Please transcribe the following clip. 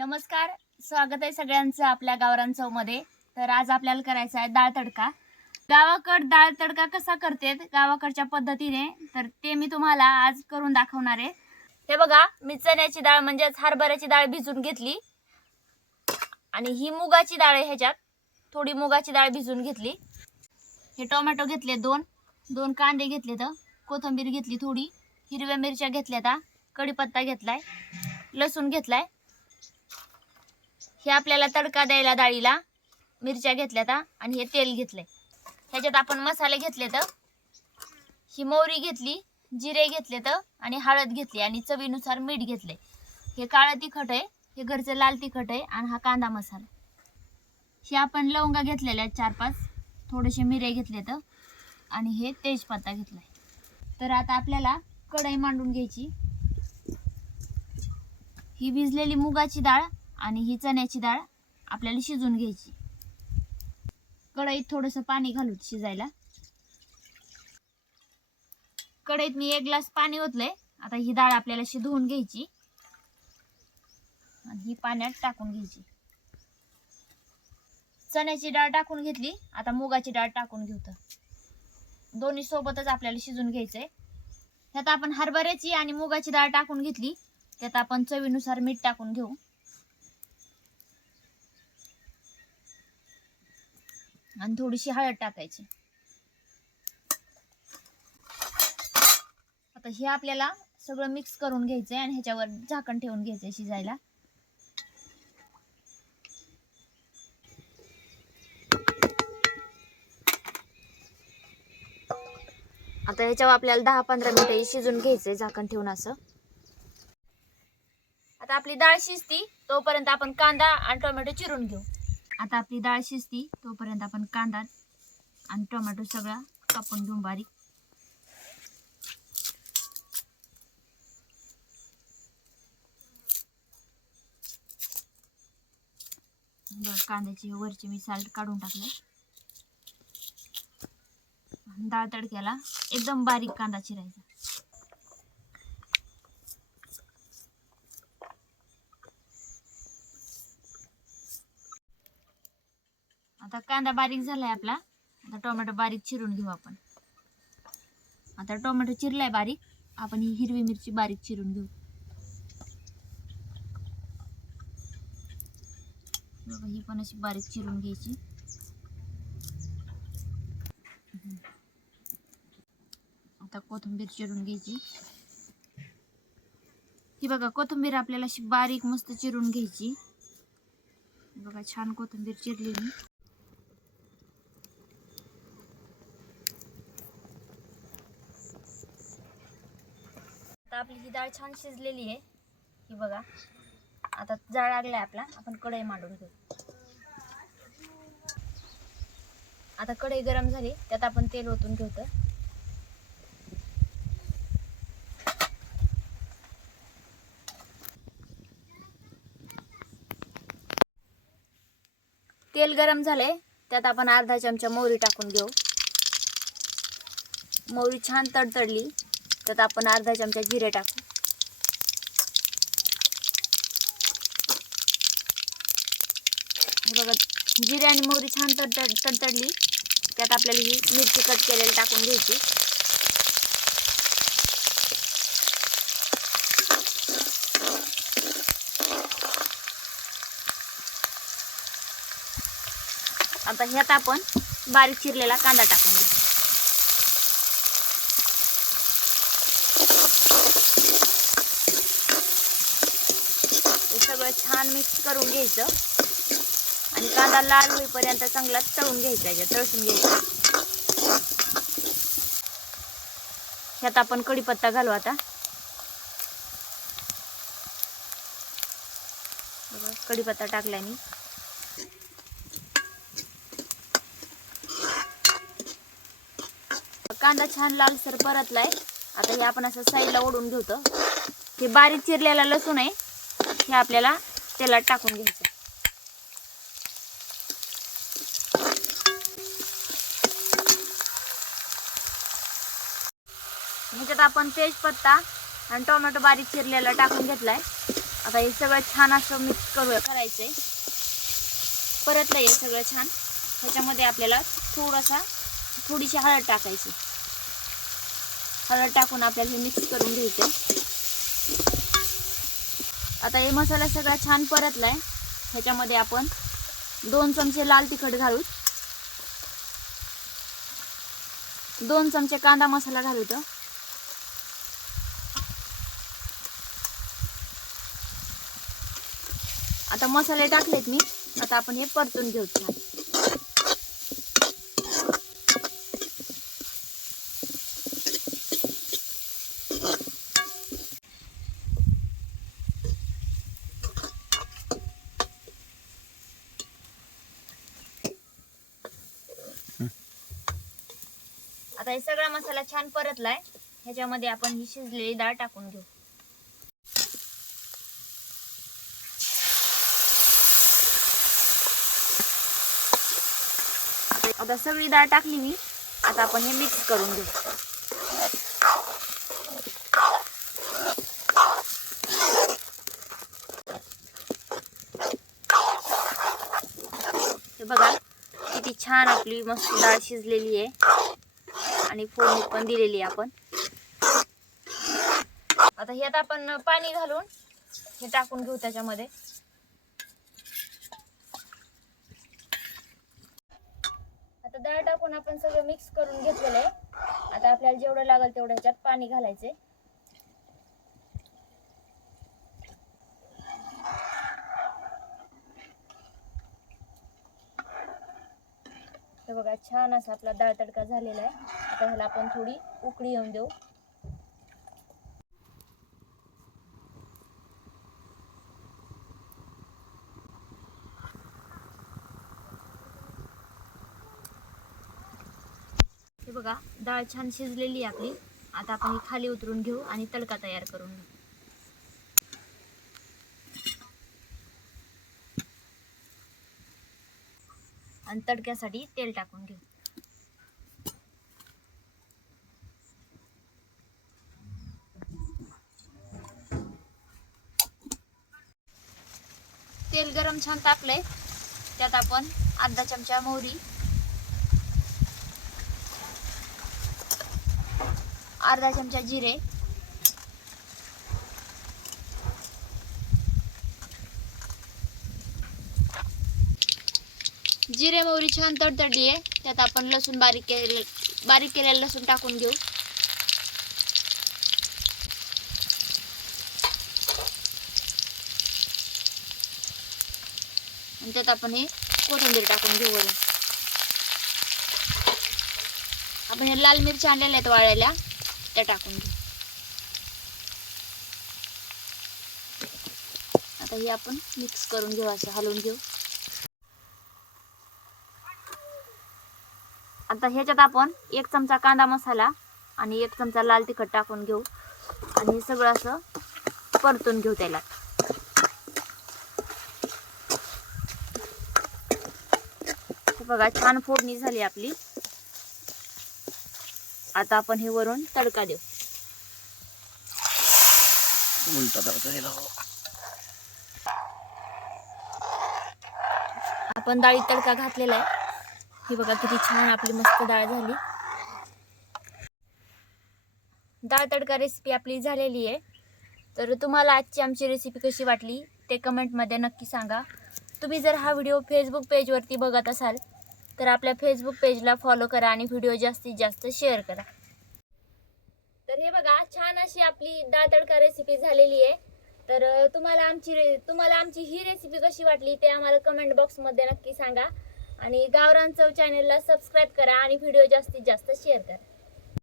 नमस्कार स्वागत आहे सगळ्यांचं आपल्या गावरान चौमध्ये. तर आज आपल्याला करायचं आहे डाळ तडका. गावाकड डाळ तडका कसा करते गावाकडच्या पद्धतीने तर ते मी तुम्हाला आज करून दाखवणार आहे. हे बघा मी चण्याची डाळ म्हणजेच हरभऱ्याची डाळ भिजून घेतली. आणि ही मुगाची डाळ आहे ह्याच्यात. थोडी मुगाची डाळ भिजून घेतली. हे टोमॅटो घेतले दोन. दोन कांदे घेतले तर कोथिंबीर घेतली थोडी. हिरव्या मिरच्या घेतल्या आता कढीपत्ता घेतलाय. लसूण घेतलाय. हे आपल्याला तडका द्यायला डाळीला. मिरच्या घेतल्यात आणि हे तेल घेतलंय. ह्याच्यात आपण मसाले घेतले तर ही मोहरी घेतली जिरे घेतले तर आणि हळद घेतली आणि चवीनुसार मीठ घेतले हे काळं तिखट आहे हे घरचं लाल तिखट आहे आणि हा कांदा मसाला. हे आपण लवंगा घेतलेल्या आहेत चार पाच थोडेसे मिरे घेतले तर आणि हे तेजपत्ता घेतलाय. तर आता आपल्याला कढई मांडून घ्यायची. ही भिजलेली मुगाची डाळ आणि ही चण्याची डाळ आपल्याला शिजून घ्यायची. कढईत थोडंसं पाणी घालू शिजायला. कढईत मी एक ग्लास पाणी ओतलंय. आता ही डाळ आपल्याला शिजवून घ्यायची. आणि ही पाण्यात टाकून घ्यायची. चण्याची डाळ टाकून घेतली. आता मुगाची डाळ टाकून घेऊ तर. दोन्ही सोबतच आपल्याला शिजून घ्यायचंय. त्यात आपण हरभऱ्याची आणि मुगाची डाळ टाकून घेतली. त्यात आपण चवीनुसार मीठ टाकून घेऊ. आणि थोडीशी हळद टाकायची. आता हे आपल्याला सगळं मिक्स करून घ्यायचंय आणि ह्याच्यावर झाकण ठेवून घ्यायचंय शिजायला. आता ह्याच्यावर आपल्याला दहा पंधरा मिनिटं शिजून घ्यायचंय झाकण ठेवून असं. आता आपली डाळ शिजती तोपर्यंत आपण कांदा आणि टोमॅटो चिरून घेऊ. आता आपली डाळ शिजती तोपर्यंत आपण कांदा आणि टोमॅटो सगळा कापून घेऊन बारीक. कांद्याची वरची मी साल्ट काढून टाकले. डाळ तडक्याला एकदम बारीक कांदा चिरायचा. आता कांदा बारीक झालाय आपला. आता टोमॅटो बारीक चिरून घेऊ आपण. आता टोमॅटो चिरलाय बारीक. आपण ही हिरवी मिरची बारीक चिरून घेऊ. ही पण अशी बारीक चिरून घ्यायची. आता कोथिंबीर चिरून घ्यायची. ही बघा कोथिंबीर आपल्याला अशी बारीक मस्त चिरून घ्यायची. बघा छान कोथिंबीर चिरलेली. आता आपली ही डाळ छान शिजलेली आहे ही बघा. आता जाळ लागलाय आपला आपण कढई मांडून घेऊ. आता कढई गरम झाली त्यात आपण तेल ओतून घेऊ तर तेल गरम झाले त्यात आपण अर्धा चमचा मोहरी टाकून घेऊ. मोहरी छान तडतडली. त्यात आपण अर्धा चमचा जिरे टाकू. हे बघा जिरे आणि मोहरी छान तडतड तडतडली. त्यात आपल्याला ही मिरची कट केलेली टाकून घ्यायची. आता ह्यात आपण बारीक चिरलेला कांदा टाकून घेऊ हे सगळं छान मिक्स करून घ्यायचं. आणि कांदा लाल होईपर्यंत चांगला तळून घ्यायचा याच्यात तळसून घ्यायचा ह्यात आपण कढीपत्ता घालू आता. कढीपत्ता टाकलाय मी. कांदा छान लालसर परतलाय. आता हे आपण असं साईडला ओढून घेतो हे बारीक चिरलेला लसूण आहे. हे आपल्याला तेलात टाकून घ्यायचं. ह्याच्यात आपण तेजपत्ता आणि टोमॅटो बारीक चिरलेला टाकून घेतलाय. आता हे सगळं छान असं मिक्स करू करायचंय. परतलं हे सगळं छान. त्याच्यामध्ये आपल्याला थोडासा थोडीशी हळद टाकायची. हळद टाकून आपल्याला हे मिक्स करून घ्यायचं आता हे मसाला सगळा छान परतलाय. ह्याच्यामध्ये आपण दोन चमचे लाल तिखट घालू दोन चमचे कांदा मसाला घालू तो आता मसाले टाकलेत मी. आता आपण हे परतून घेऊ छान. आता हे सगळा मसाला छान परतलाय. ह्याच्यामध्ये आपण ही शिजलेली डाळ टाकून घेऊ. आता सगळी डाळ टाकली मी. आता आपण हे मिक्स करून घेऊ. हे बघा किती छान आपली मस्त डाळ शिजलेली आहे. आणि फोडणी पण दिलेली आपण. आता ह्यात आपण पाणी घालून हे टाकून घेऊ त्याच्यामध्ये. आता डाळ टाकून आपण सगळं मिक्स करून घेतलेलं आहे. आता आपल्याला जेवढं लागेल तेवढं ह्याच्यात पाणी घालायचे हे बघा छान असा आपला डाळ तडका झालेला आहे. आता ह्याला आपण थोडी उकळी येऊन देऊ. हे बघा डाळ छान शिजलेली आहे आपली. आता आपण ही खाली उतरून घेऊ आणि तडका तयार करून घेऊ. आणि तडक्यासाठी तेल टाकून घेऊ. तेल गरम छान तापले त्यात आपण अर्धा चमचा मोहरी अर्धा चमचा जिरे जिरे मोहरी छान तडतडली आहे. त्यात आपण लसूण बारीक केले बारीक केलेलं लसूण टाकून घेऊ. आणि त्यात आपण हे कोथिंबीर टाकून घेऊ वरून. आपण हे लाल मिरच्या आणलेल्या आहेत वाळलेल्या त्या टाकून घेऊ. आता हे आपण मिक्स करून घेऊ असं हलवून घेऊ. आता ह्याच्यात आपण एक चमचा कांदा मसाला आणि एक चमचा लाल तिखट टाकून घेऊ. आणि हे सगळं असं परतून घेऊ त्याला. बघा छान फोडणी झाली आपली. आता आपण हे वरून तडका देऊ. उलटा तडका दिला हो. आपण डाळीत तडका घातलेला आहे. ही बघा किती छान आपली मस्त डाळ झाली. डाळ तडका रेसिपी आपली झालेली आहे. तर तुम्हाला आजची आमची रेसिपी कशी वाटली ते कमेंटमध्ये नक्की सांगा. तुम्ही जर हा व्हिडिओ फेसबुक पेजवरती बघत असाल तर आपल्या फेसबुक पेजला फॉलो करा आणि व्हिडिओ जास्तीत जास्त शेअर करा. तर हे बघा छान अशी आपली डाळ तडका रेसिपी झालेली आहे. तर तुम्हाला आमची रे तुम्हाला आमची ही रेसिपी कशी वाटली ते आम्हाला कमेंट बॉक्समध्ये नक्की सांगा. आणि गावरान चव चॅनलला सबस्क्राईब करा आणि व्हिडिओ जास्तीत जास्त शेअर करा.